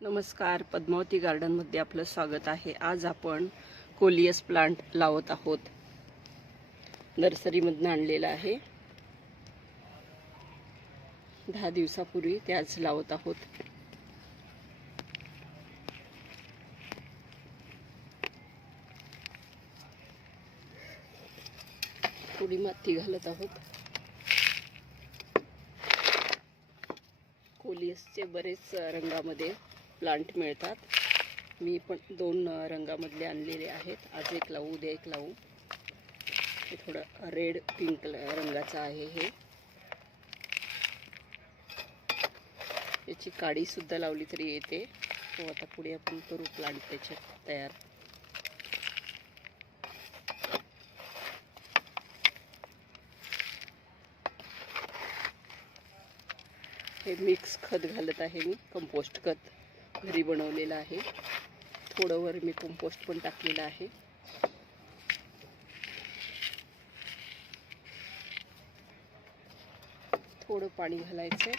नमस्कार पद्मावती गार्डनमध्ये आपलं स्वागत आहे. आज आपण कोलियस प्लांट लावत आहोत. नर्सरीमधनं आणलेला आहे. दहा दिवसापूर्वी ते आज लावत आहोत. थोडी माती घालत आहोत. कोलियसचे बरेच रंगामध्ये प्लांट मिळतात. मी पण दोन रंगामधले आणलेले आहेत. आज एक लावू उद्या एक लावू. हे थोडं रेड पिंक रंगाचं आहे हे. याची काडीसुद्धा लावली तरी येते. तो आता पुढे आपण करू प्लांट त्याच्यात तयार. हे मिक्स खत घालत आहे मी कंपोस्ट खत. घरी बनवलेलं आहे. थोडं वर मी कंपोस्ट पण टाकलेलं आहे. थोडं पाणी घालायचं